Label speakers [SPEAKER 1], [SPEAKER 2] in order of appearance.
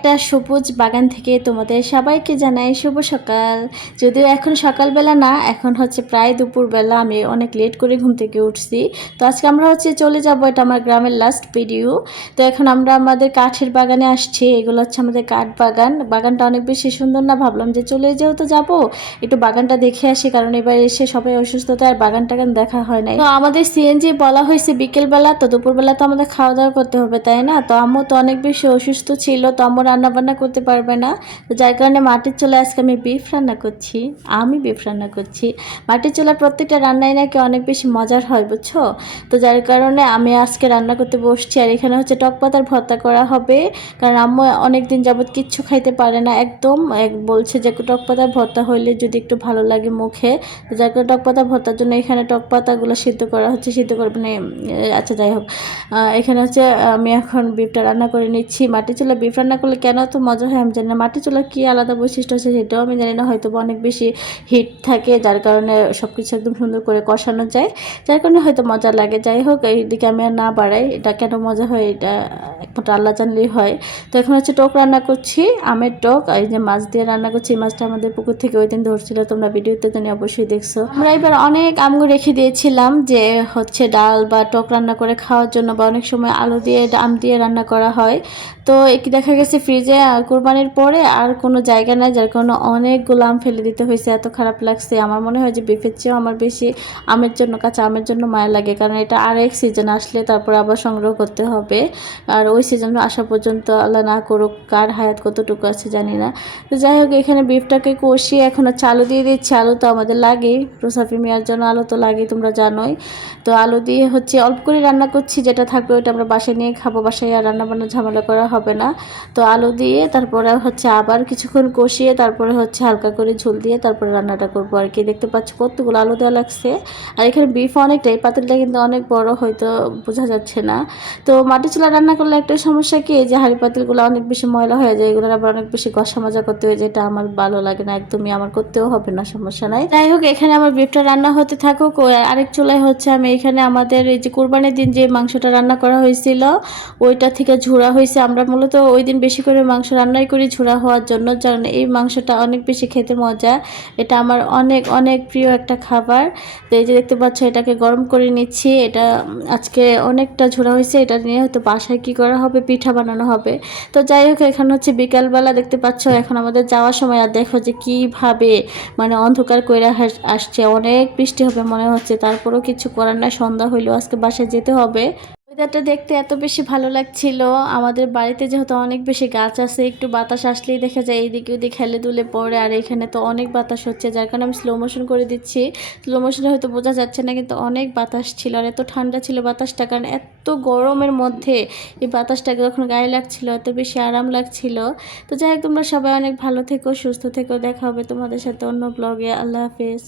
[SPEAKER 1] একটা সবুজ বাগান থেকে তোমাদের সবাইকে জানাই শুভ সকাল। যদিও এখন সকালবেলা না, এখন হচ্ছে প্রায় দুপুরবেলা, আমি অনেক লেট করে ঘুম থেকে উঠছি। তো আজকে আমরা হচ্ছে চলে যাব, এটা আমার গ্রামের লাস্ট ভিডিও তো এখন আমরা আমাদের কাঠের বাগানে আসছি, এগুলো হচ্ছে আমাদের কাঠ বাগান। বাগানটা অনেক বেশি সুন্দর না? ভাবলাম যে চলে যেহেতু যাব, একটু বাগানটা দেখে আসি, কারণ এবার এসে সবাই অসুস্থতা আর বাগান টাগান দেখা হয় নাই। তো আমাদের সিএনজি বলা হয়েছে বিকেলবেলা, তো দুপুরবেলা তো আমাদের খাওয়া দাওয়া করতে হবে, তাই না? তো আম্মু তো অনেক বেশি অসুস্থ ছিল, তো আম্মু রান্না বান্না করতে পারবে না। তো যার কারণে মাটির চলে আজকে আমি বিফ রান্না করছি। আমি বিফ রান্না করছি। মাটির চুলার প্রত্যেকটা রান্নাই নাকি অনেক বেশি মজার হয়, বুঝছ? তো যার কারণে আমি আজকে রান্না করতে বসছি। আর এখানে হচ্ছে টক পাতার ভর্তা করা হবে। কারণ আম্মু অনেক দিন যাবত কিচ্ছু খাইতে পারে না। একদম, এক, বলছে যে টক পাতার ভর্তা হইলে যদি একটু ভালো লাগে মুখে। তো যার কারণে টক পাতা ভর্তার জন্য এখানে টক পাতাগুলো সিদ্ধ করা হচ্ছে। সিদ্ধ করে মানে আচ্ছা যাই হোক। এখানে হচ্ছে আমি এখন বিফটা রান্না করে নিচ্ছি। মাটি চুলা বিফ রান্না করলে কেন তো মজা হয় আমি জানি না। মাটি চুলার কী আলাদা বৈশিষ্ট্য আছে সেটাও আমি জানি না। হয়তো অনেক বেশি হিট থাকে, যার কারণে সব কিছু একদম সুন্দর করে কষানো যায়। যার কারণে হয়তো মজা লাগে। যাই হোক, এইদিকে আমি আর না বাড়াই। এটা কেন মজা হয়, এটা একমাত্র আল্লাহ জানলেই হয়। তো এখন হচ্ছে টক রান্না করছি, আমের টক। এই যে মাছ দিয়ে রান্না করছি, এই মাছটা আমাদের পুকুর থেকে ওই দিন ধরছিল। তোমরা ভিডিওতে জানি অবশ্যই দেখছ। আমরা এবার অনেক আমগু রেখে দিয়েছিলাম যে হচ্ছে ডাল বা টক রান্না করে খাওয়ার জন্য বা অনেক সময় আলু দিয়ে, আম দিয়ে রান্না করা হয়। তো দেখা গেছে ফ্রিজে কোরবানির পরে আর কোনো জায়গা নাই, যার কারণে অনেকগুলো আম ফেলে দিতে হয়েছে। এত খারাপ লাগছে। আমার মনে হয় যে বিফের চেয়েও আমার বেশি আমের জন্য, কাঁচা আমের জন্য মায়া লাগে, কারণ এটা আরেক সিজন আসলে তারপর আবার সংগ্রহ করতে হবে। আর ওই সিজন আসা পর্যন্ত আল্লাহ না করুক, কার হায়াত কতটুকু আছে জানি না। তো যাই হোক, এখানে বিফটাকে কষিয়ে এখন হচ্ছে আলু দিয়ে দিচ্ছি। আলু তো আমাদের লাগেই। প্রসাফি মিয়ার জন্য আলু তো লাগেই, তোমরা জানোই। তো আলু দিয়ে হচ্ছে অল্প করে রান্না করছি, যেটা থাকবে ওইটা আমরা বাসায় নিয়ে খাব। বাসায় আর রান্না বান্না ঝামেলা করা হবে না। তো আলু দিয়ে তারপরে হচ্ছে আবার কিছুক্ষণ কষিয়ে তারপরে হচ্ছে হালকা করে ঝোল দিয়ে তারপরে রান্নাটা করব আর কি। দেখতে পাচ্ছি কতগুলো আলু দেওয়া লাগছে। আর এখানে বিফ অনেকটাই, পাতিলটা কিন্তু অনেক বড়, হয়তো বোঝা যাচ্ছে না। তো মাটি চুলা রান্না করলে একটা সমস্যা কি? যে হাঁড়ি পাতিলগুলো অনেক বেশি ময়লা হয়ে যায়, এগুলোর আবার অনেক বেশি ঘষা মাজা করতে হয়ে যায় এটা আমার ভালো লাগে না, একদমই আমার করতেও হবে না, সমস্যা নাই। যাই হোক, এখানে আমার বিফটা রান্না হতে থাকুক। আরেক চুলায় হচ্ছে আমি এখানে আমাদের এই যে কোরবানির দিন যে মাংসটা রান্না করা হয়েছিল, ওইটা থেকে ঝুরা হয়েছে। আমরা মূলত ওই দিন বেশি মাংস রান্নাই করি ঝুরা হওয়ার জন্য, কারণ এই মাংসটা অনেক বেশি খেতে মজা। এটা আমার অনেক অনেক প্রিয় একটা খাবার। তো এই যে দেখতে পাচ্ছ, এটাকে গরম করে নিচ্ছি। এটা আজকে অনেকটা ঝোড়া হয়েছে, এটা নিয়ে হয়তো বাসায় কি করা হবে, পিঠা বানানো হবে। তো যাই হোক, এখানে হচ্ছে বিকালবেলা দেখতে পাচ্ছ, এখন আমাদের যাওয়ার সময়। আর দেখো যে কীভাবে মানে অন্ধকার হাস- আসছে। অনেক বৃষ্টি হবে মনে হচ্ছে। তারপরেও কিছু করার না সন্ধ্যা হইলেও আজকে বাসায় যেতে হবে। ওয়েদারটা দেখতে এত বেশি ভালো লাগছিল। আমাদের বাড়িতে যেহেতু অনেক বেশি গাছ আছে, একটু বাতাস আসলেই দেখা যায় এইদিকে ওদিকে খেলে দুলে পড়ে, আর এখানে তো অনেক বাতাস হচ্ছে, যার কারণে আমি স্লো মোশন করে দিচ্ছি। স্লো মোশনে হয়তো বোঝা যাচ্ছে না, কিন্তু অনেক বাতাস ছিল, আর এত ঠান্ডা ছিল বাতাসটা, কারণ এত গরমের মধ্যে এই বাতাসটা যখন গায়ে লাগছিল, এত বেশি আরাম লাগছিল। তো যাই হোক, তোমরা সবাই অনেক ভালো থেকো, সুস্থ থেকো, দেখা হবে তোমাদের সাথে অন্য ব্লগে আল্লাহ হাফেজ।